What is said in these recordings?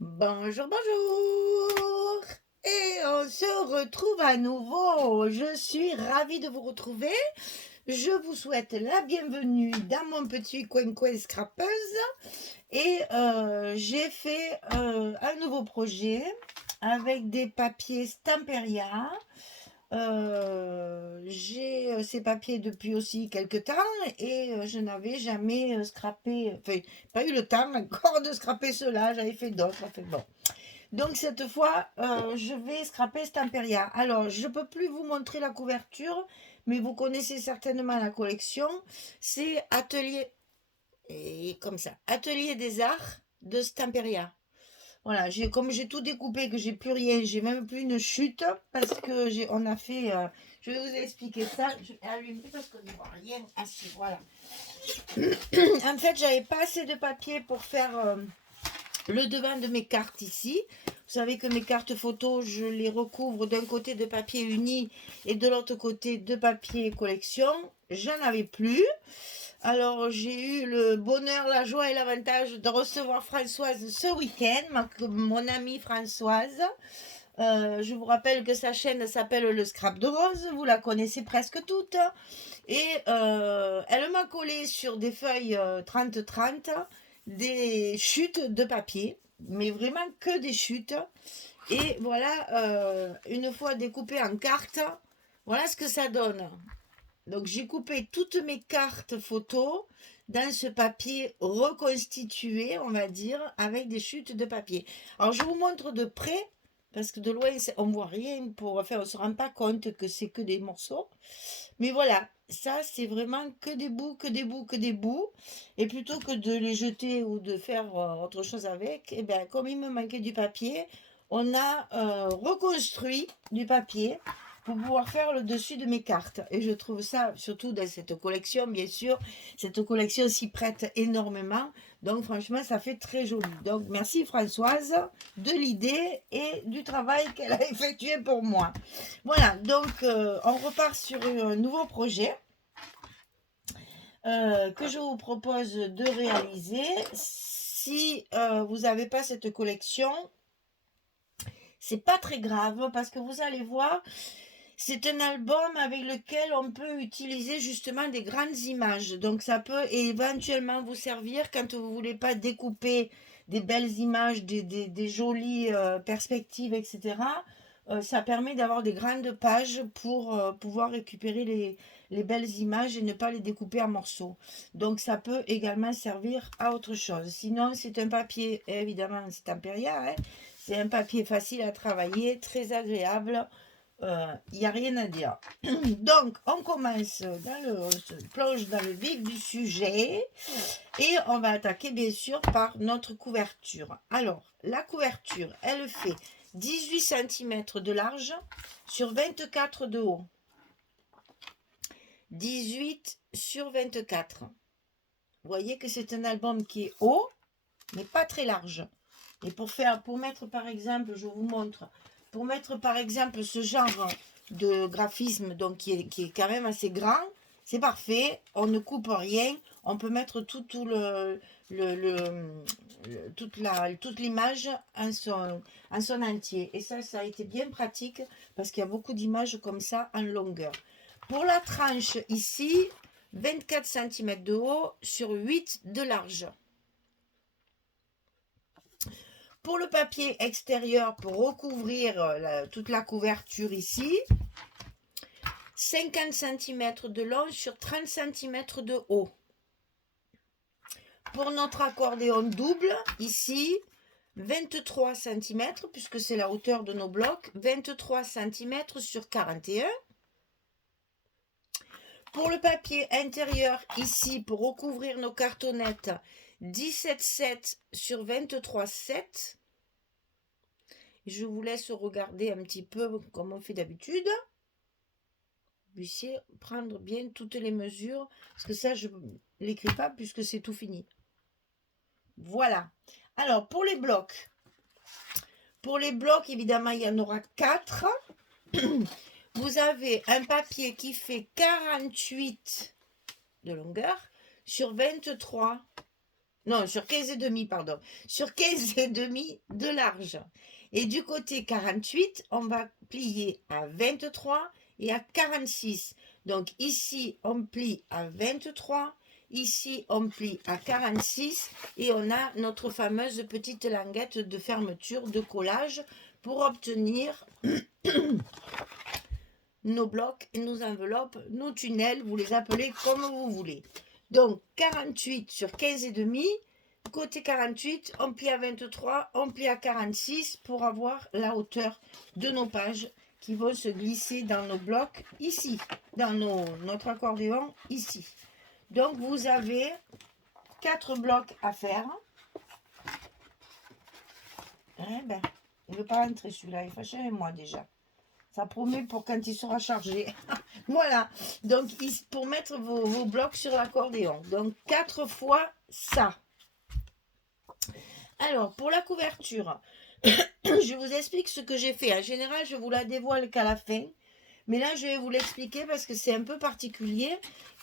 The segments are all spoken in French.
Bonjour, bonjour! Et on se retrouve à nouveau. Je suis ravie de vous retrouver. Je vous souhaite la bienvenue dans mon petit coin scrapeuse. Et j'ai fait un nouveau projet avec des papiers Stamperia. J'ai ces papiers depuis aussi quelques temps et je n'avais jamais scrappé, enfin, pas eu le temps encore de scraper cela, j'avais fait d'autres, enfin bon. Donc cette fois, je vais scraper Stamperia. Alors, je ne peux plus vous montrer la couverture, mais vous connaissez certainement la collection. C'est Atelier, et comme ça, Atelier des Arts de Stamperia. Voilà, comme j'ai tout découpé, que j'ai plus rien, j'ai même plus une chute parce que on a fait. Je vais vous expliquer ça. Je vais allumer parce que je ne vois rien. Ah si, voilà. En fait, j'avais pas assez de papier pour faire le devant de mes cartes ici. Vous savez que mes cartes photos, je les recouvre d'un côté de papier uni et de l'autre côté de papier collection. J'en avais plus. Alors, j'ai eu le bonheur, la joie et l'avantage de recevoir Françoise ce week-end, mon amie Françoise. Je vous rappelle que sa chaîne s'appelle Le Scrap de Rose, vous la connaissez presque toutes. Et elle m'a collé sur des feuilles 30-30 des chutes de papier, mais vraiment que des chutes. Et voilà, une fois découpées en cartes, voilà ce que ça donne. Donc j'ai coupé toutes mes cartes photos dans ce papier reconstitué, on va dire, avec des chutes de papier. Alors je vous montre de près, parce que de loin on voit rien, on ne se rend pas compte que c'est que des morceaux. Mais voilà, ça c'est vraiment que des bouts, que des bouts, que des bouts. Et plutôt que de les jeter ou de faire autre chose avec, et bien comme il me manquait du papier, on a reconstruit du papier pour pouvoir faire le dessus de mes cartes. Et je trouve ça, surtout dans cette collection, bien sûr, cette collection s'y prête énormément. Donc franchement, ça fait très joli. Donc merci Françoise de l'idée et du travail qu'elle a effectué pour moi. Voilà, donc on repart sur un nouveau projet que je vous propose de réaliser. Si vous n'avez pas cette collection, c'est pas très grave parce que vous allez voir, c'est un album avec lequel on peut utiliser justement des grandes images. Donc ça peut éventuellement vous servir quand vous ne voulez pas découper des belles images, des jolies perspectives, etc. Ça permet d'avoir des grandes pages pour pouvoir récupérer les belles images et ne pas les découper en morceaux. Donc ça peut également servir à autre chose. Sinon, c'est un papier, évidemment, c'est Stamperia, hein. C'est un papier facile à travailler, très agréable. Il n'y a rien à dire. Donc, on commence on se plonge dans le vif du sujet et on va attaquer bien sûr par notre couverture. Alors, la couverture, elle fait 18 cm de large sur 24 de haut. 18 sur 24. Vous voyez que c'est un album qui est haut, mais pas très large. Et pour mettre par exemple, je vous montre, pour mettre par exemple ce genre de graphisme donc qui est quand même assez grand, c'est parfait, on ne coupe rien, on peut mettre toute toute l'image en son entier. Et ça a été bien pratique parce qu'il y a beaucoup d'images comme ça en longueur. Pour la tranche ici, 24 cm de haut sur 8 de large. Pour le papier extérieur, pour recouvrir toute la couverture ici, 50 cm de long sur 30 cm de haut. Pour notre accordéon double, ici, 23 cm, puisque c'est la hauteur de nos blocs, 23 cm sur 41. Pour le papier intérieur, ici, pour recouvrir nos cartonnettes, 17,7 sur 23,7. Je vous laisse regarder un petit peu comme on fait d'habitude. Vous puissiez prendre bien toutes les mesures, parce que ça, je ne l'écris pas puisque c'est tout fini. Voilà. Alors, pour les blocs, évidemment, il y en aura 4. Vous avez un papier qui fait 48 de longueur sur 23 Non, sur 15 et demi, pardon. Sur 15 et demi de large. Et du côté 48, on va plier à 23 et à 46. Donc ici, on plie à 23. Ici, on plie à 46. Et on a notre fameuse petite languette de fermeture, de collage, pour obtenir nos blocs et nos enveloppes, nos tunnels, vous les appelez comme vous voulez. Donc 48 sur 15 et demi, côté 48, on plie à 23, on plie à 46 pour avoir la hauteur de nos pages qui vont se glisser dans nos blocs ici, dans notre accordéon ici. Donc vous avez 4 blocs à faire. Ben, il ne veut pas rentrer celui-là, il est fâché avec moi déjà. Ça promet pour quand il sera chargé. Voilà. Donc, pour mettre vos blocs sur l'accordéon. Donc, 4 fois ça. Alors, pour la couverture, je vous explique ce que j'ai fait. En général, je vous la dévoile qu'à la fin. Mais là, je vais vous l'expliquer parce que c'est un peu particulier.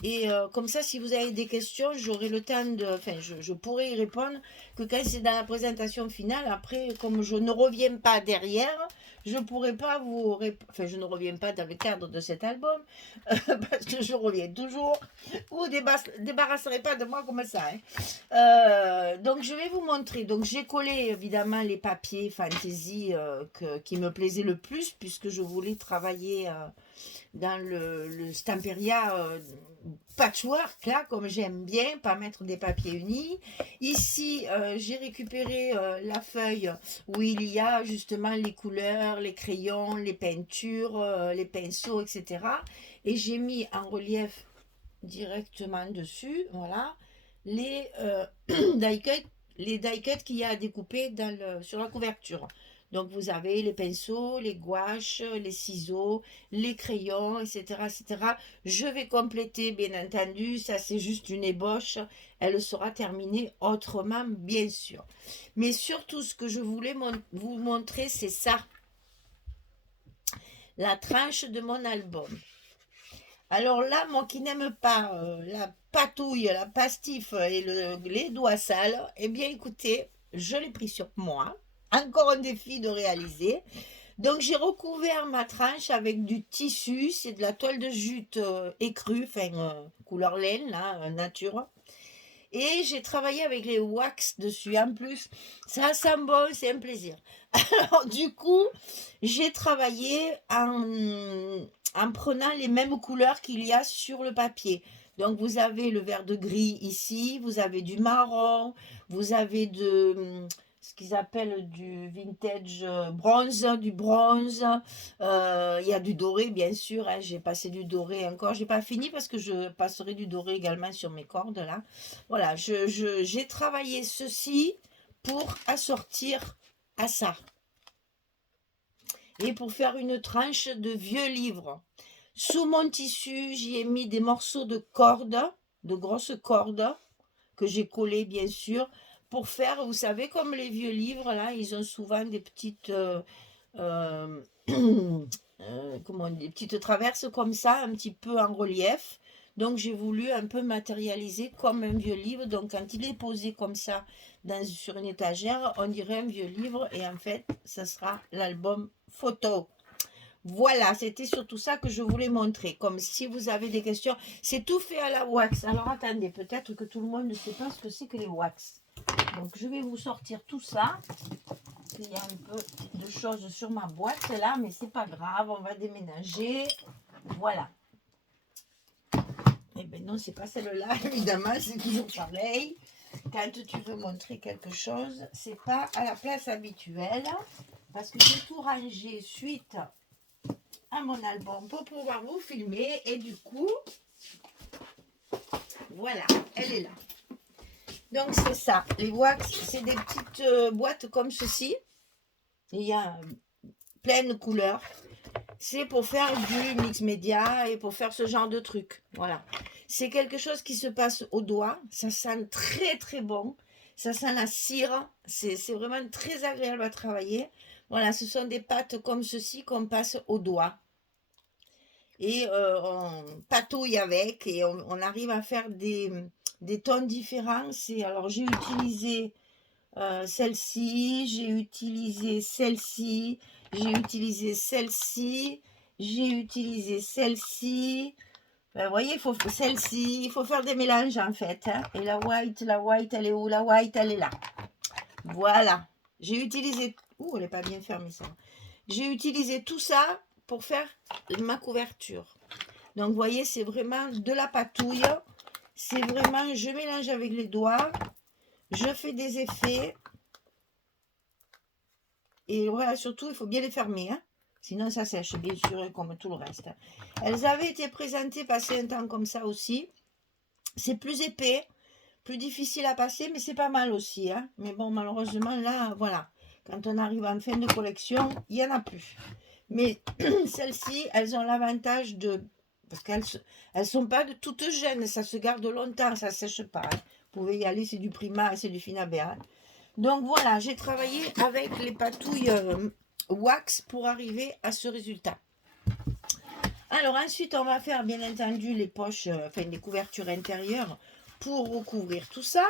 Et comme ça, si vous avez des questions, j'aurai le temps de... Enfin, je pourrai y répondre que quand c'est dans la présentation finale. Après, comme je ne reviens pas derrière, je ne pourrai pas vous... Enfin, je ne reviens pas dans le cadre de cet album parce que je reviens toujours. Vous ne débarrasserez pas de moi comme ça. Donc, je vais vous montrer. Donc, j'ai collé évidemment les papiers Fantasy qui me plaisaient le plus puisque je voulais travailler... dans le Stamperia patchwork, là, comme j'aime bien, pas mettre des papiers unis. Ici, j'ai récupéré la feuille où il y a justement les couleurs, les crayons, les peintures, les pinceaux, etc. Et j'ai mis en relief directement dessus, voilà, les die cuts qu'il y a à découper sur la couverture. Donc vous avez les pinceaux, les gouaches, les ciseaux, les crayons, etc., etc. Je vais compléter, bien entendu, ça c'est juste une ébauche, elle sera terminée autrement, bien sûr. Mais surtout, ce que je voulais vous montrer, c'est ça, la tranche de mon album. Alors là, moi qui n'aime pas la patouille, la pastif et les doigts sales, eh bien écoutez, je l'ai pris sur moi. Encore un défi de réaliser. Donc j'ai recouvert ma tranche avec du tissu, c'est de la toile de jute écrue, enfin couleur laine, là, nature. Et j'ai travaillé avec les wax dessus. En plus, ça sent bon, c'est un plaisir. Alors du coup, j'ai travaillé en prenant les mêmes couleurs qu'il y a sur le papier. Donc vous avez le vert de gris ici, vous avez du marron, vous avez ce qu'ils appellent du vintage bronze, du bronze. Il y a du doré, bien sûr. Hein, j'ai passé du doré encore. J'ai pas fini parce que je passerai du doré également sur mes cordes là. Voilà, j'ai travaillé ceci pour assortir à ça. Et pour faire une tranche de vieux livres. Sous mon tissu, j'y ai mis des morceaux de cordes, de grosses cordes, que j'ai collées bien sûr, pour faire, vous savez, comme les vieux livres, là, ils ont souvent des petites... des petites traverses comme ça, un petit peu en relief. Donc j'ai voulu un peu matérialiser comme un vieux livre. Donc quand il est posé comme ça sur une étagère, on dirait un vieux livre. Et en fait, ça sera l'album photo. Voilà, c'était surtout ça que je voulais montrer. Comme si vous avez des questions, c'est tout fait à la wax. Alors attendez, peut-être que tout le monde ne sait pas ce que c'est que les wax. Donc je vais vous sortir tout ça. Il y a un peu de choses sur ma boîte là, mais c'est pas grave, on va déménager. Voilà. Eh ben non, c'est pas celle-là, évidemment, c'est toujours pareil. Quand tu veux montrer quelque chose, c'est pas à la place habituelle, parce que j'ai tout rangé suite à mon album pour pouvoir vous filmer, et du coup, voilà, elle est là. Donc c'est ça, les wax, c'est des petites boîtes comme ceci. Il y a plein de couleurs. C'est pour faire du mix média et pour faire ce genre de truc. Voilà. C'est quelque chose qui se passe au doigt. Ça sent très très bon. Ça sent la cire. C'est vraiment très agréable à travailler. Voilà, ce sont des pâtes comme ceci qu'on passe au doigt. Et on patouille avec et on arrive à faire des tons différents. Alors, j'ai utilisé celle-ci, j'ai utilisé celle-ci, j'ai utilisé celle-ci, j'ai utilisé celle-ci. Vous voyez, celle-ci, il faut faire des mélanges en fait. Hein. Et la white, elle est où? La white, elle est là. Voilà. J'ai utilisé... Ouh, elle n'est pas bien fermée ça. J'ai utilisé tout ça pour faire ma couverture. Donc, vous voyez, c'est vraiment de la patouille. C'est vraiment, je mélange avec les doigts. Je fais des effets. Et voilà, surtout, il faut bien les fermer. Hein. Sinon, ça sèche, bien sûr, comme tout le reste. Elles avaient été présentées passer un temps comme ça aussi. C'est plus épais, plus difficile à passer, mais c'est pas mal aussi. Hein. Mais bon, malheureusement, là, voilà. Quand on arrive en fin de collection, il n'y en a plus. Mais celles-ci, elles ont l'avantage de... Parce qu'elles ne sont pas de toutes jeunes. Ça se garde longtemps, ça ne sèche pas. Hein. Vous pouvez y aller, c'est du Prima, c'est du Finabé. Hein. Donc voilà, j'ai travaillé avec les patouilles wax pour arriver à ce résultat. Alors ensuite, on va faire bien entendu les poches, enfin les couvertures intérieures pour recouvrir tout ça.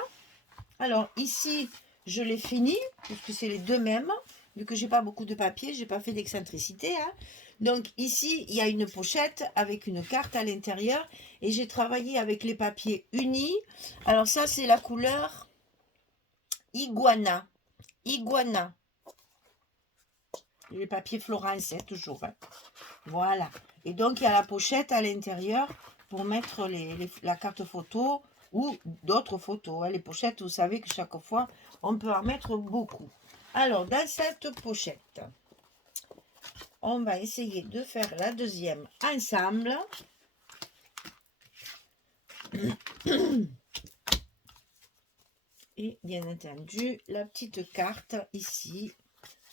Alors ici, je l'ai fini, puisque c'est les deux mêmes. Vu que j'ai pas beaucoup de papier, j'ai pas fait d'excentricité. Hein. Donc ici, il y a une pochette avec une carte à l'intérieur. Et j'ai travaillé avec les papiers unis. Alors ça, c'est la couleur Iguana. Iguana. Les papiers Florence, hein, toujours. Hein. Voilà. Et donc, il y a la pochette à l'intérieur pour mettre la carte photo ou d'autres photos. Hein. Les pochettes, vous savez que chaque fois, on peut en mettre beaucoup. Alors, dans cette pochette, on va essayer de faire la deuxième ensemble. Et bien entendu, la petite carte ici.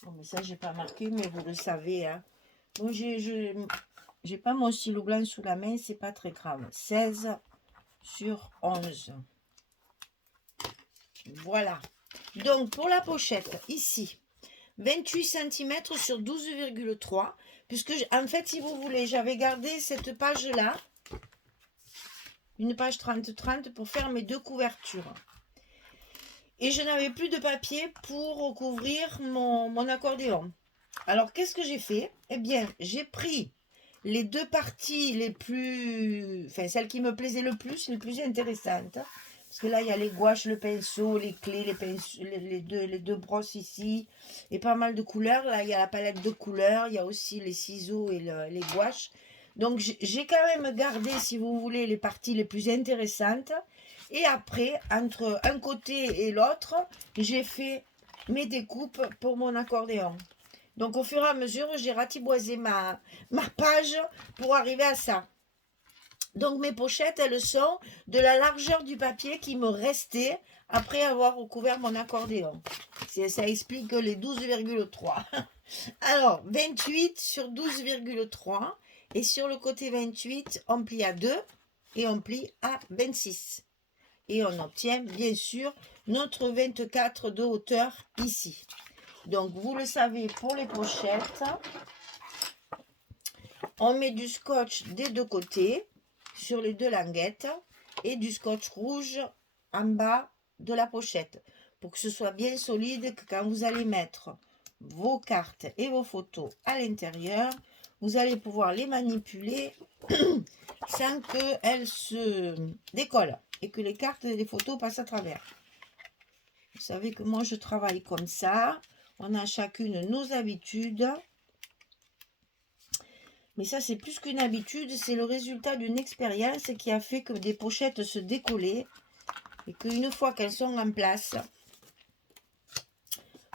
Bon, mais ça, j'ai pas marqué, mais vous le savez. Hein. Bon, j'ai pas mon stylo blanc sous la main, c'est pas très grave. 16 sur 11. Voilà. Donc, pour la pochette, ici, 28 cm sur 12,3. Puisque, en fait, si vous voulez, j'avais gardé cette page-là, une page 30-30, pour faire mes deux couvertures. Et je n'avais plus de papier pour recouvrir mon accordéon. Alors, qu'est-ce que j'ai fait? Eh bien, j'ai pris les deux parties les plus... Enfin, celles qui me plaisaient le plus, les plus intéressantes. Parce que là, il y a les gouaches, le pinceau, les clés, les deux brosses ici. Et pas mal de couleurs. Là, il y a la palette de couleurs. Il y a aussi les ciseaux et les gouaches. Donc, j'ai quand même gardé, si vous voulez, les parties les plus intéressantes. Et après, entre un côté et l'autre, j'ai fait mes découpes pour mon accordéon. Donc, au fur et à mesure, j'ai ratiboisé ma page pour arriver à ça. Donc, mes pochettes, elles sont de la largeur du papier qui me restait après avoir recouvert mon accordéon. Ça explique les 12,3. Alors, 28 sur 12,3. Et sur le côté 28, on plie à 2 et on plie à 26. Et on obtient, bien sûr, notre 24 de hauteur ici. Donc, vous le savez, pour les pochettes, on met du scotch des deux côtés, sur les deux languettes, et du scotch rouge en bas de la pochette, pour que ce soit bien solide, que quand vous allez mettre vos cartes et vos photos à l'intérieur, vous allez pouvoir les manipuler sans qu'elles se décollent et que les cartes et les photos passent à travers. Vous savez que moi, je travaille comme ça. On a chacune nos habitudes. Mais ça, c'est plus qu'une habitude. C'est le résultat d'une expérience qui a fait que des pochettes se décollaient. Et qu'une fois qu'elles sont en place,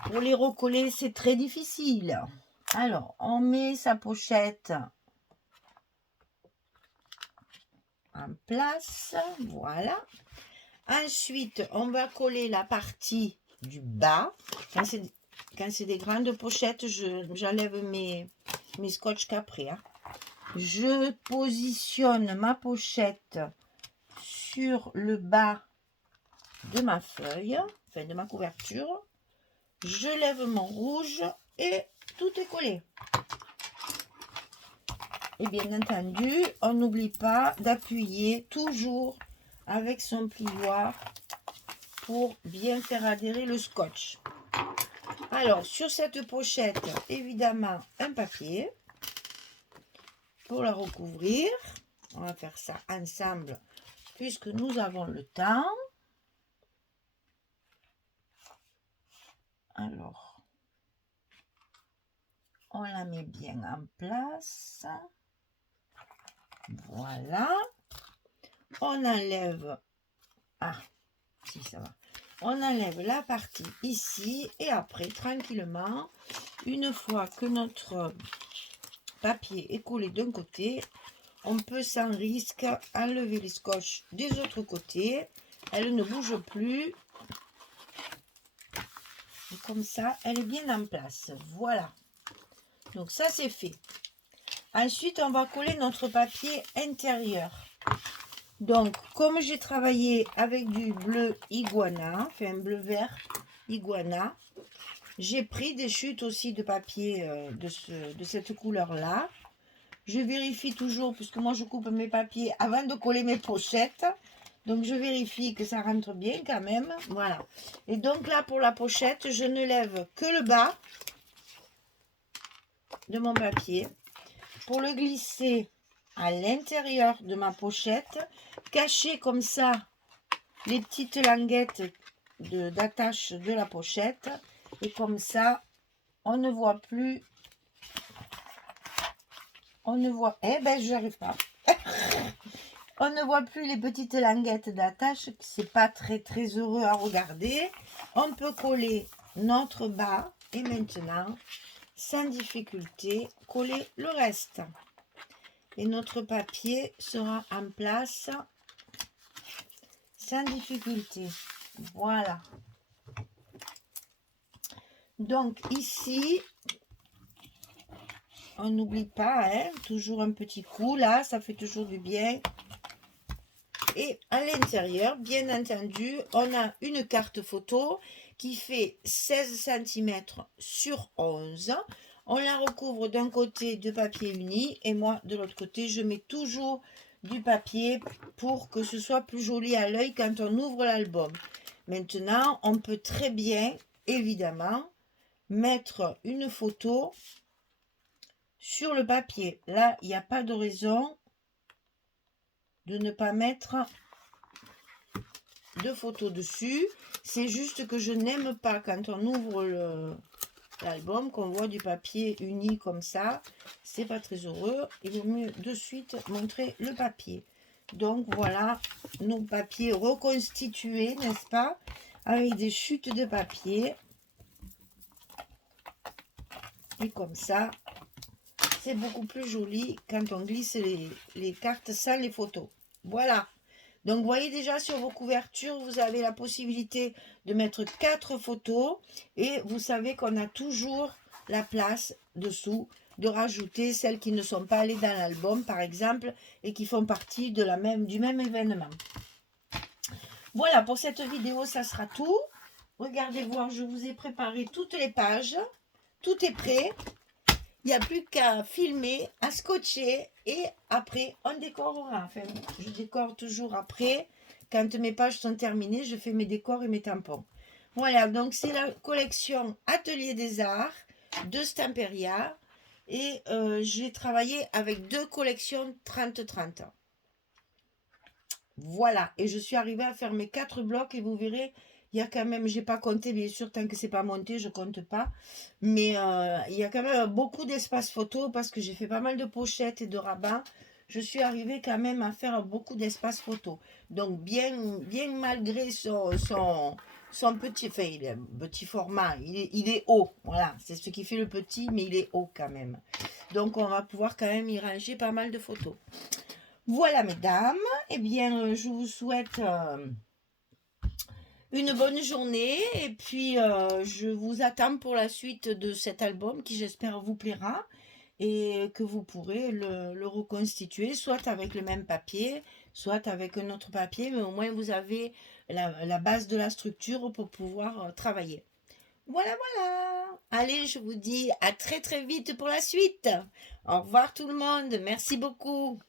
pour les recoller, c'est très difficile. Alors, on met sa pochette en place. Voilà. Ensuite, on va coller la partie du bas. Quand c'est des grandes pochettes, j'enlève mes scotch qu'après. Hein. Je positionne ma pochette sur le bas de ma feuille, enfin de ma couverture. Je lève mon rouge et tout est collé. Et bien entendu, on n'oublie pas d'appuyer toujours avec son plioir pour bien faire adhérer le scotch. Alors, sur cette pochette, évidemment, un papier pour la recouvrir. On va faire ça ensemble puisque nous avons le temps. Alors, on la met bien en place. Voilà. On enlève... Ah, si ça va. On enlève la partie ici et après, tranquillement, une fois que notre papier est collé d'un côté, on peut sans risque enlever les scotch des autres côtés. Elle ne bouge plus. Et comme ça, elle est bien en place. Voilà. Donc ça, c'est fait. Ensuite, on va coller notre papier intérieur. Donc, comme j'ai travaillé avec du bleu iguana, enfin un bleu vert iguana, j'ai pris des chutes aussi de papier de cette couleur-là. Je vérifie toujours, puisque moi je coupe mes papiers avant de coller mes pochettes. Donc je vérifie que ça rentre bien quand même. Voilà. Et donc là, pour la pochette, je ne lève que le bas de mon papier pour le glisser à l'intérieur de ma pochette, cacher comme ça les petites languettes d'attache de la pochette, et comme ça on ne voit plus, on ne voit, eh ben j'arrive pas on ne voit plus les petites languettes d'attache, c'est pas très heureux à regarder. On peut coller notre bas et maintenant sans difficulté coller le reste. Et notre papier sera en place sans difficulté. Voilà. Donc ici, on n'oublie pas, hein, toujours un petit coup là, ça fait toujours du bien. Et à l'intérieur, bien entendu, on a une carte photo qui fait 16 cm sur 11. On la recouvre d'un côté de papier uni et moi de l'autre côté, je mets toujours du papier pour que ce soit plus joli à l'œil quand on ouvre l'album. Maintenant, on peut très bien, évidemment, mettre une photo sur le papier. Là, il n'y a pas de raison de ne pas mettre de photos dessus. C'est juste que je n'aime pas quand on ouvre l'album qu'on voit du papier uni comme ça. C'est pas très heureux. Il vaut mieux de suite montrer le papier. Donc voilà nos papiers reconstitués, n'est-ce pas, avec des chutes de papier. Et comme ça, c'est beaucoup plus joli quand on glisse les cartes sans les photos. Voilà. Donc, vous voyez déjà sur vos couvertures, vous avez la possibilité de mettre 4 photos. Et vous savez qu'on a toujours la place dessous de rajouter celles qui ne sont pas allées dans l'album, par exemple, et qui font partie de du même événement. Voilà, pour cette vidéo, ça sera tout. Regardez voir, je vous ai préparé toutes les pages. Tout est prêt. Il n'y a plus qu'à filmer, à scotcher et après on décorera. Enfin, je décore toujours après. Quand mes pages sont terminées, je fais mes décors et mes tampons. Voilà, donc c'est la collection Atelier des Arts de Stamperia. Et j'ai travaillé avec 2 collections 30-30. Voilà, et je suis arrivée à faire mes 4 blocs et vous verrez, il y a quand même, j'ai pas compté, bien sûr, tant que c'est pas monté, je compte pas. Mais il y a quand même beaucoup d'espace photo parce que j'ai fait pas mal de pochettes et de rabats. Je suis arrivée quand même à faire beaucoup d'espace photo. Donc bien malgré son petit, enfin, il est petit format, il est haut. Voilà, c'est ce qui fait le petit, mais il est haut quand même. Donc on va pouvoir quand même y ranger pas mal de photos. Voilà mesdames, eh bien je vous souhaite une bonne journée et puis je vous attends pour la suite de cet album qui j'espère vous plaira et que vous pourrez le reconstituer soit avec le même papier, soit avec un autre papier, mais au moins vous avez la base de la structure pour pouvoir travailler. Voilà, voilà. Allez, je vous dis à très vite pour la suite. Au revoir tout le monde. Merci beaucoup.